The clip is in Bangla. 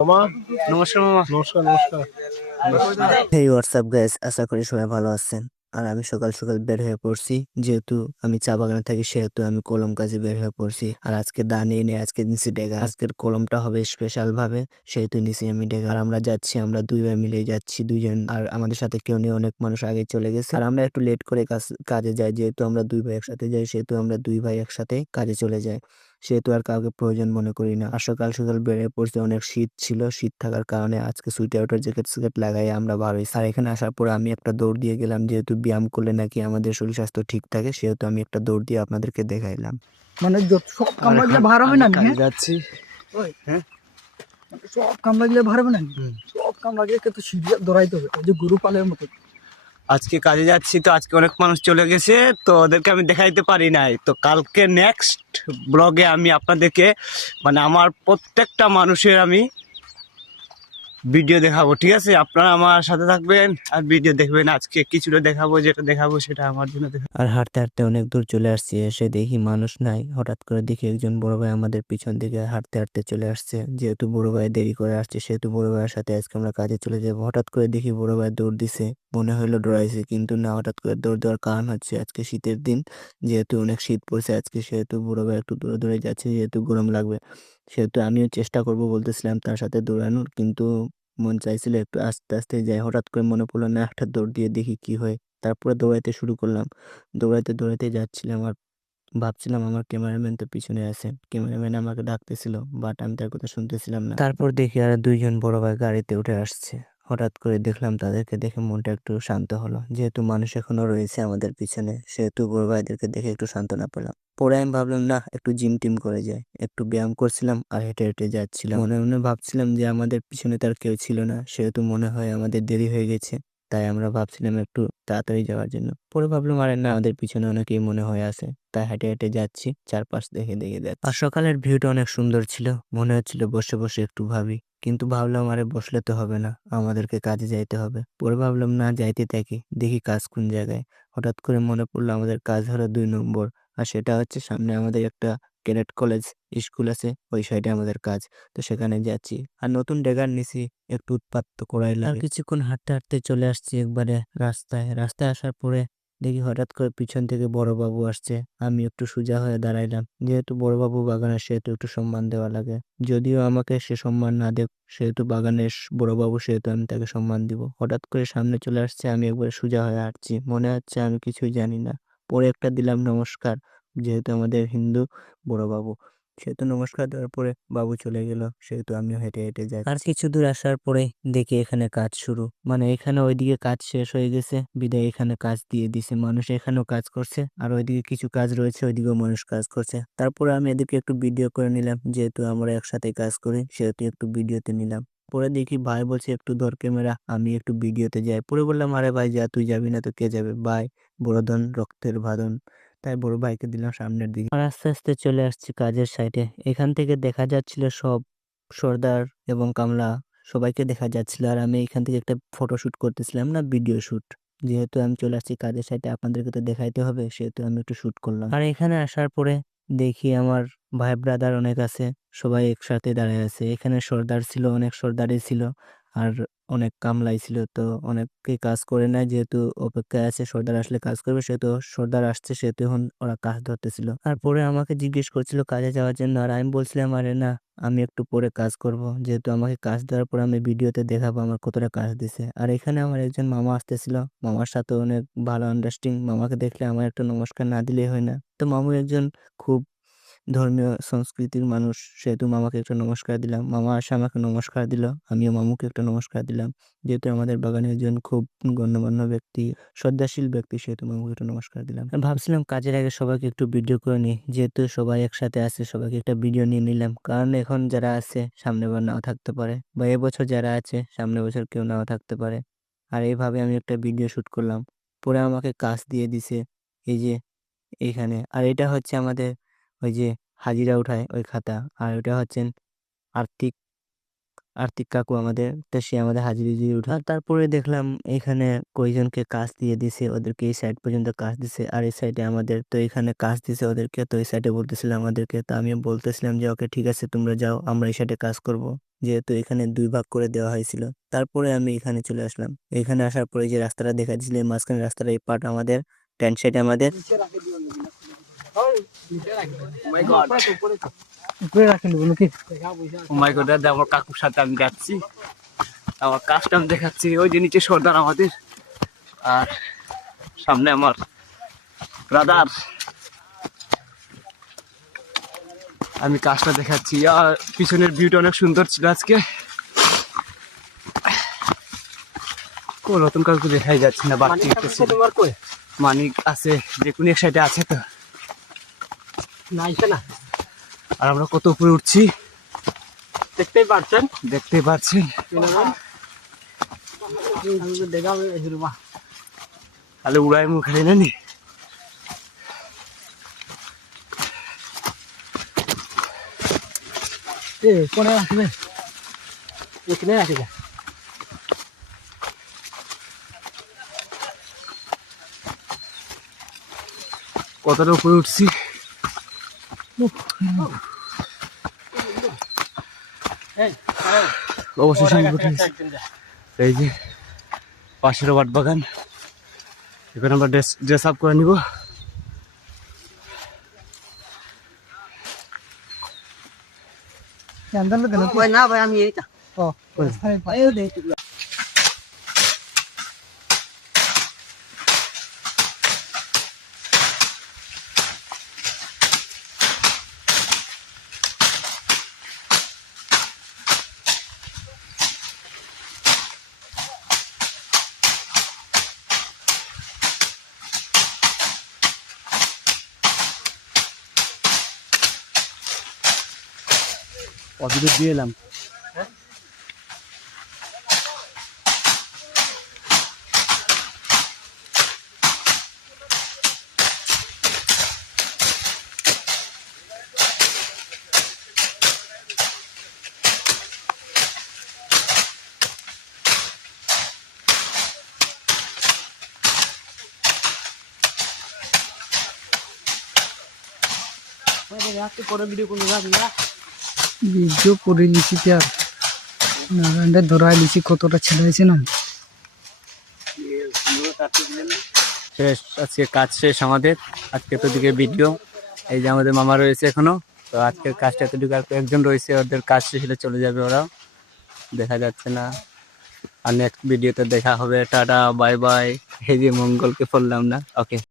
মামা নমস্কার মামা। নমস্কার নমস্কার। হেই হোয়াটসঅ্যাপ গাইস আশা করি সবাই ভালো আছেন। আর আমি সকাল সকাল বের হয়ে পড়ছি যেহেতু আমি চা বাগানে থাকি সেহেতু আমি কলম কাজে বের হয়ে পড়ছি। আর আজকে দা নিয়ে নিয়ে আজকে নিচে ডেগা আজকের কলমটা হবে স্পেশাল ভাবে সেহেতু নিচে আমি ডেগা আর আমরা যাচ্ছি আমরা দুই ভাই মিলে যাচ্ছি দুইজন। আর আমাদের সাথে কেউ নেই অনেক মানুষ আগে চলে গেছে। আর আমরা একটু লেট করে কাজ কাজে যাই যেহেতু আমরা দুই ভাই একসাথে যাই সেহেতু আমরা দুই ভাই একসাথে কাজে চলে যাই। সেহেতু আর কাউকে প্রয়োজন মনে করি না। আর সকাল সকাল বেড়ে পড়ছে অনেক শীত ছিল। শীত থাকার কারণে আজকে সুইটার ওটার জ্যাকেট স্যাকেট লাগাই আমরা হয়েছি আর এখানে আসার পর আমি একটা দৌড় দিয়ে গেলাম। যেহেতু ব্যায়াম করলে নাকি আমাদের শরীর স্বাস্থ্য ঠিক থাকে সেহেতু আমি একটা দৌড় দিয়ে আপনাদেরকে দেখাইলাম। মানে সব কাম লাগলে ভার হবে না হ্যাঁ? যাচ্ছি। হ্যাঁ? মানে সব কাম লাগলে ভার হবে না সব কাম লাগলে কিন্তু সিরিয়াস দৌড়াইতে হবে। ওই যে গুরু পালের মতো। আজকে কাজে যাচ্ছি, তো আজকে অনেক মানুষ চলে গেছে, তো ওদেরকে আমি দেখাইতে পারি নাই। তো কালকে নেক্সট ব্লগে আমি আপনাদেরকে মানে আমার প্রত্যেকটা মানুষের আমি ভিডিও দেখাবো, ঠিক আছে? আপনারা আমার সাথে থাকবেন আর ভিডিও দেখবেন। আজকে কিছুটা দেখাবো, যেটা দেখাবো, সেটা আমার জন্য আর হাঁটতে হাঁটতে অনেক দূর চলে আসছি, এসে দেখি মানুষ নাই। হঠাৎ করে দেখি একজন বড় ভাই আমাদের পিছন দিকে হাঁটতে হাঁটতে চলে আসছে। যেহেতু বড় ভাই দেরি করে আসছে, সেহেতু বড় ভাইয়ের সাথে আজকে আমরা কাজে চলে যাব। হঠাৎ করে দেখি বড় ভাই দৌড় দিছে, মনে হলো ডরাইছে কিন্তু না, হঠাৎ করে দৌড় দেওয়ার কারণ হচ্ছে আজকে শীতের দিন। যেহেতু অনেক শীত পড়ছে আজকে, সেহেতু বড় ভাই একটু দূরে দূরে যাচ্ছে, যেহেতু গরম লাগবে। সেহেতু আমিও চেষ্টা করব বলতেছিলাম তার সাথে দৌড়ানোর। কিন্তু মন চাইছিল একটু আস্তে আস্তে যাই, হঠাৎ করে মনে পড়ল, না, একটা দৌড় দিয়ে দেখি কি হয়। তারপরে দৌড়াইতে শুরু করলাম। দৌড়াইতে দৌড়াইতে যাচ্ছিলাম আর ভাবছিলাম আমার ক্যামেরাম্যান তো পিছনে আছে। ক্যামেরাম্যান আমাকে ডাকতেছিল, বাট আমি তার কথা শুনতেছিলাম না। তারপর দেখি আর দুইজন বড় ভাই গাড়িতে উঠে আসছে। হঠাৎ করে দেখলাম তাদেরকে দেখে মনটা একটু শান্ত হলো। যেহেতু মানুষ এখনও রয়েছে আমাদের পিছনে, সেহেতু বড় ভাইদেরকে দেখে একটু সান্ত্বনা পেলাম। পরে আমি ভাবলাম না একটু জিম টিম করে যাই। একটু ব্যায়াম করছিলাম আর হেঁটে হেঁটে যাচ্ছিলাম। মনে মনে ভাবছিলাম যে আমাদের পিছনে তার কেউ ছিল না, সেহেতু মনে হয় আমাদের দেরি হয়ে গেছে। তাই আমরা ভাবছিলাম একটু তাড়াতাড়ি যাওয়ার জন্য। পরে ভাবলাম, আরে না, আমাদের পিছনে অনেকেই মনে হয়ে আছে। তাই হেঁটে হেঁটে যাচ্ছি, চারপাশ দেখে দেখে যাচ্ছি। আর সকালের ভিউটা অনেক সুন্দর ছিল। মনে হচ্ছিল বসে বসে একটু ভাবি। কিন্তু ভাবলাম আরে বসলে তো হবে না আমাদেরকে কাজে যাইতে হবে। পরে ভাবলাম না যাইতে থাকি দেখি কাজ কোন জায়গায়। হঠাৎ করে মনে পড়ল আমাদের কাজ হলো দুই নম্বর। আর সেটা হচ্ছে সামনে আমাদের একটা ক্যাডেট কলেজ স্কুল আছে ওই সাইডে আমাদের কাজ। তো সেখানে যাচ্ছি। আর নতুন ডেগার নিছি একটু উৎপাত করাই লাগে। আর কিছুক্ষণ হাঁটতে হাঁটতে চলে আসছি একবারে রাস্তায়। রাস্তায় আসার পরে দেখি হঠাৎ করে পিছন থেকে বড়বাবু আসছে। আমি একটু সোজা হয়ে দাঁড়াইলাম। যেহেতু বড়বাবু বাগানে সেহেতু একটু সম্মান দেওয়া লাগে। যদিও আমাকে সে সম্মান না দেখ সেহেতু বাগানের বড়বাবু সেহেতু আমি তাকে সম্মান দিব। হঠাৎ করে সামনে চলে আসছে, আমি একবারে সোজা হয়ে হাঁটছি। মনে হচ্ছে আমি কিছুই জানি না। পরে একটা দিলাম নমস্কার, যেহেতু আমাদের হিন্দু বড়বাবু সেহেতু নমস্কার দেওয়ার পরে বাবু চলে গেল। সেহেতু আমিও হেঁটে হেঁটে যাই আর কিছু দূর আসার পরে দেখি এখানে কাজ শুরু। মানে এখানে ওইদিকে কাজ শেষ হয়ে গেছে। বিদায় এখানে কাজ দিয়ে দিছে। মানুষ এখানেও কাজ করছে। আর ওইদিকে কিছু কাজ রয়েছে, ওইদিকেও মানুষ কাজ করছে। তারপরে আমি এদিকে একটু ভিডিও করে নিলাম। যেহেতু আমরা একসাথে কাজ করি, সেহেতু একটু ভিডিওতে নিলাম। পরে দেখি ভাই বলছে, একটু ধর ক্যামেরা আমি একটু ভিডিওতে যাই। পরে বললাম, আরে ভাই, যা, তুই যাবি না তো কে যাবে? ভাই বড়ধন রক্তের বাঁধন তাই বড় ভাইকে দিলাম সামনের দিকে। আর আস্তে আস্তে চলে আসছি কাজের সাইডে এখান থেকে দেখা যাচ্ছিল সব সর্দার এবং কামলা সবাইকে দেখা যাচ্ছিল। আর আমি এখান থেকে একটা ফটো শুট করতেছিলাম না ভিডিও শুট যেহেতু আমি চলে আসছি কাজের সাইডে আপনাদেরকে তো দেখাইতে হবে সেহেতু আমি একটু শুট করলাম। আর এখানে আসার পরে দেখি আমার ভাই ব্রাদার অনেক আছে সবাই একসাথে দাঁড়িয়ে আছে। এখানে সর্দার ছিল অনেক সর্দারই ছিল। আর অনেক কামলাই ছিল। তো অনেকে কাজ করে নাই যেহেতু অপেক্ষায় আছে, সর্দার আসলে কাজ করবে, সেহেতু সর্দার আসছে, সেহেতু এখন ওরা কাজ ধরতেছিল। আর পরে আমাকে জিজ্ঞেস করছিল কাজে যাওয়ার জন্য, আর আমি বলছিলাম, আরে না, আমি একটু পরে কাজ করব। যেহেতু আমাকে কাজ দেওয়ার পর আমি ভিডিওতে দেখাবো আমার কতটা কাজ দিছে। আর এখানে আমার একজন মামা আসতেছিল। মামার সাথে অনেক ভালো আন্ডারস্ট্যান্ডিং মামাকে দেখলে আমার একটা নমস্কার না দিলেই হয় না। তো মামু একজন খুব ধর্মীয় সংস্কৃতির মানুষ, সেহেতু মামাকে একটা নমস্কার দিলাম। মামা আসে আমাকে নমস্কার দিল, আমিও মামুকে একটা নমস্কার দিলাম। যেহেতু আমাদের বাগানে একজন খুব গণ্যমান্য ব্যক্তি, শ্রদ্ধাশীল ব্যক্তি, সেহেতু মামুকে একটা নমস্কার দিলাম। ভাবছিলাম কাজের আগে সবাইকে একটু ভিডিও করে নিই। যেহেতু সবাই একসাথে আছে, সবাইকে একটা ভিডিও নিয়ে নিলাম। কারণ এখন যারা আছে, সামনে বার নাও থাকতে পারে। বা এবছর যারা আছে, সামনে বছর কেউ নাও থাকতে পারে। আর এইভাবে আমি একটা ভিডিও শুট করলাম। পরে আমাকে কাজ দিয়ে দিছে, এই যে এইখানে আর এটা হচ্ছে আমাদের ওই যে হাজিরা উঠায় ওই খাতা। আর ওটা হচ্ছেন আর্থিক আর্থিক কাকু আমাদের, তো সে আমাদের হাজিরি দিয়ে উঠা তারপরে দেখলাম এখানে কয়জনকে কাজ দিয়ে দিছে, ওদেরকে এই সাইড পর্যন্ত কাজ দিছে। আর এই সাইডে আমাদের তো এখানে কাজ দিছে ওদেরকে, তো এই সাইডে বলতেছিল আমাদেরকে, তো আমিও বলতেছিলাম যে, ওকে, ঠিক আছে, তোমরা যাও, আমরা এই সাইডে কাজ করব। যেহেতু এখানে দুই ভাগ করে দেওয়া হয়েছিল। তারপরে আমি এখানে চলে আসলাম। এখানে আসার পরে যে রাস্তাটা দেখা দিয়েছিল, মাঝখানে রাস্তার এই পার্ট আমাদের ট্যান্ট সাইড আমাদের উপরে রাখে নাকি ও মাই গড দাদা আমার কাকুর সাথে আমি যাচ্ছি। আমার দেখাচ্ছি ওই যে নিচে সর্দার আমাদের। আর সামনে আমার ব্রাদার আমি কাজটা দেখাচ্ছি। আর পিছনের ভিউটা অনেক সুন্দর ছিল আজকে। নতুন কাউকে দেখাই যাচ্ছে না বাড়তি মানিক আছে যে কোনো এক সাইডে আছে তো। নাই না। আর আমরা কত উপরে উঠছি? দেখতেই পারছেন। দেখতেই পাচ্ছেন। দেখা হিরুমা তাহলে উড়াই মুখ খাই না নি? কোনে রাখবে এখানে রাখি যা কতটা উপরে উঠছি? অবশেষে আমি উঠে গেছি। এই যে পাশের বাট বাগান এখানে আমরা ড্রেস ড্রেস আপ করে নিব কেন কেন কই না ভাই আমি এইটা ও এই দে অদূরে দিয়ে এলাম পরে ভিডিও করে যাবি না ভিডিও করে লিছি আর। নারায়ণটা ধরাই লিছি কতটা না। শেষ, আজকে কাজ শেষ আমাদের। আজকে তো দিকে ভিডিও এই যে আমাদের মামা রয়েছে এখনও। তো আজকের কাজটা এতটুকু আর একজন রয়েছে, ওদের কাজ শেষ হলে চলে যাবে ওরাও। দেখা যাচ্ছে না। আর নেক্সট ভিডিওতে দেখা হবে। টাটা বাই বাই এই যে মঙ্গলকে বললাম না। ওকে